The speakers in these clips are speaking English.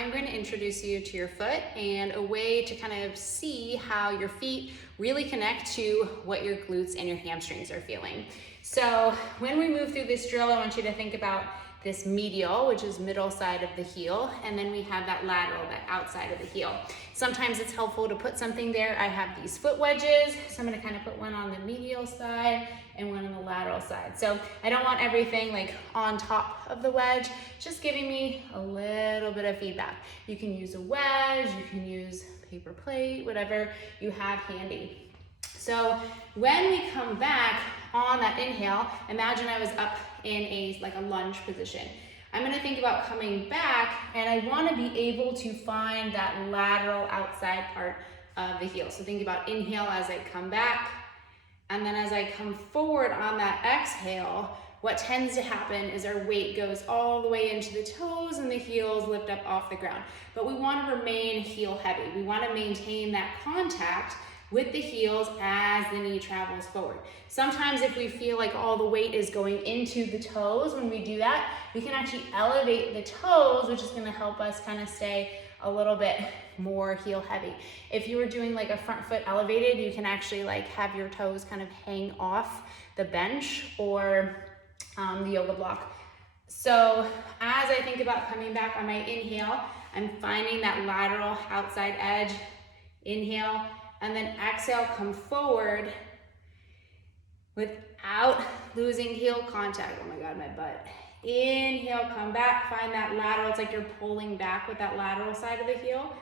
I'm going to introduce you to your foot and a way to kind of see how your feet really connect to what your glutes and your hamstrings are feeling. So when we move through this drill, I want you to think about this medial, which is middle side of the heel, and then we have that lateral, that outside of the heel. Sometimes it's helpful to put something there. I have these foot wedges, so I'm gonna kind of put one on the medial side and one on the lateral side. So I don't want everything like on top of the wedge, just giving me a little bit of feedback. You can use a wedge, you can use paper plate, whatever you have handy. So when we come back on that inhale, imagine I was up in a lunge position. I'm gonna think about coming back, and I wanna be able to find that lateral outside part of the heel. So think about inhale as I come back, and then as I come forward on that exhale, what tends to happen is our weight goes all the way into the toes and the heels lift up off the ground. But we wanna remain heel heavy. We wanna maintain that contact with the heels as the knee travels forward. Sometimes if we feel like all the weight is going into the toes, when we do that, we can actually elevate the toes, which is gonna help us kind of stay a little bit more heel heavy. If you were doing like a front foot elevated, you can actually like have your toes kind of hang off the bench or the yoga block. So as I think about coming back on my inhale, I'm finding that lateral outside edge, inhale, and then exhale, come forward without losing heel contact. Oh my God, my butt. Inhale, come back, find that lateral. It's like you're pulling back with that lateral side of the heel.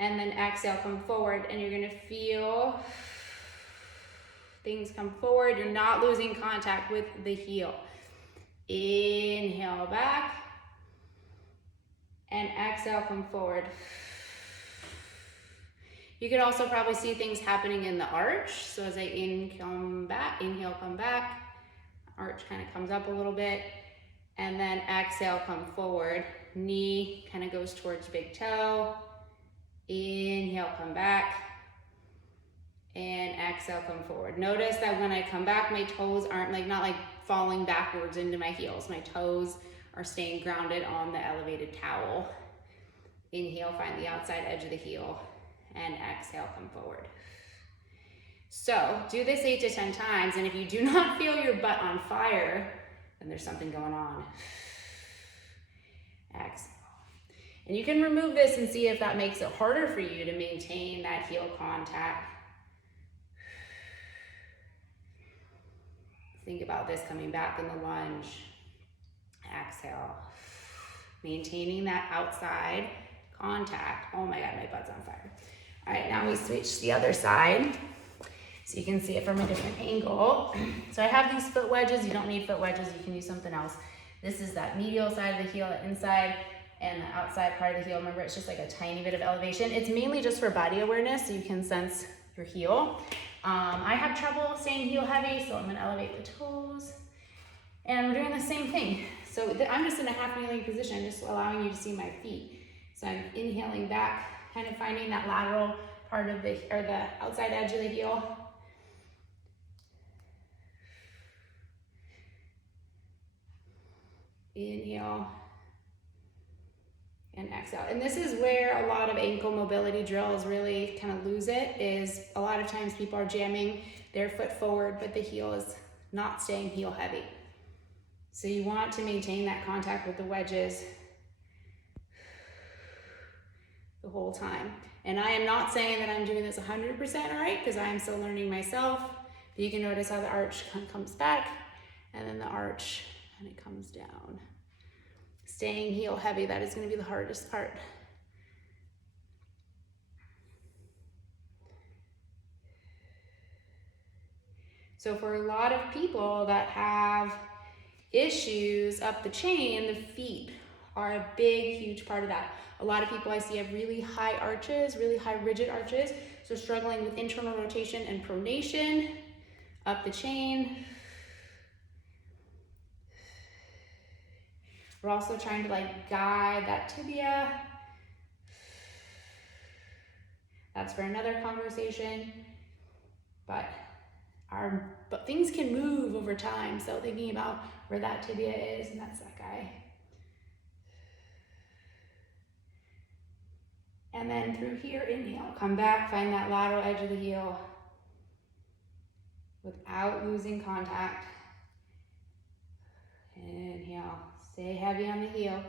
And then exhale, come forward, and you're gonna feel things come forward. You're not losing contact with the heel. Inhale back, and exhale, come forward. You could also probably see things happening in the arch. So as I inhale, come back, arch kind of comes up a little bit, and then exhale, come forward. Knee kind of goes towards big toe. Inhale, come back, and exhale, come forward. Notice that when I come back, my toes aren't not like falling backwards into my heels. My toes are staying grounded on the elevated towel. Inhale, find the outside edge of the heel, and exhale, come forward. So do this 8 to 10 times, and if you do not feel your butt on fire, then there's something going on. Exhale. And you can remove this and see if that makes it harder for you to maintain that heel contact. Think about this coming back in the lunge. Exhale. Maintaining that outside contact. Oh my God, my butt's on fire. All right, now we switch to the other side so you can see it from a different angle. So I have these foot wedges. You don't need foot wedges, you can use something else. This is that medial side of the heel, the inside and the outside part of the heel. Remember, it's just like a tiny bit of elevation. It's mainly just for body awareness so you can sense your heel. I have trouble staying heel heavy, so I'm gonna elevate the toes. And we're doing the same thing. So I'm just in a half kneeling position, just allowing you to see my feet. So I'm inhaling back, kind of finding that lateral part of the outside edge of the heel. Inhale and exhale. And this is where a lot of ankle mobility drills really kind of lose it, is a lot of times people are jamming their foot forward, but the heel is not staying heel heavy. So you want to maintain that contact with the wedges the whole time. And I am not saying that I'm doing this 100% right, because I am still learning myself. But you can notice how the arch comes back, and then the arch and it comes down. Staying heel heavy, that is going to be the hardest part. So for a lot of people that have issues up the chain, the feet are a big, huge part of that. A lot of people I see have really high arches, really high rigid arches, so struggling with internal rotation and pronation up the chain. We're also trying to guide that tibia. That's for another conversation, but things can move over time. So thinking about where that tibia is, and that's that guy. And then through here, inhale, come back, find that lateral edge of the heel without losing contact. Inhale, stay heavy on the heel.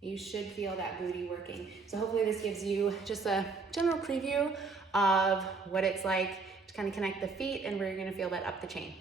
You should feel that booty working. So hopefully this gives you just a general preview of what it's like to kind of connect the feet and where you're gonna feel that up the chain.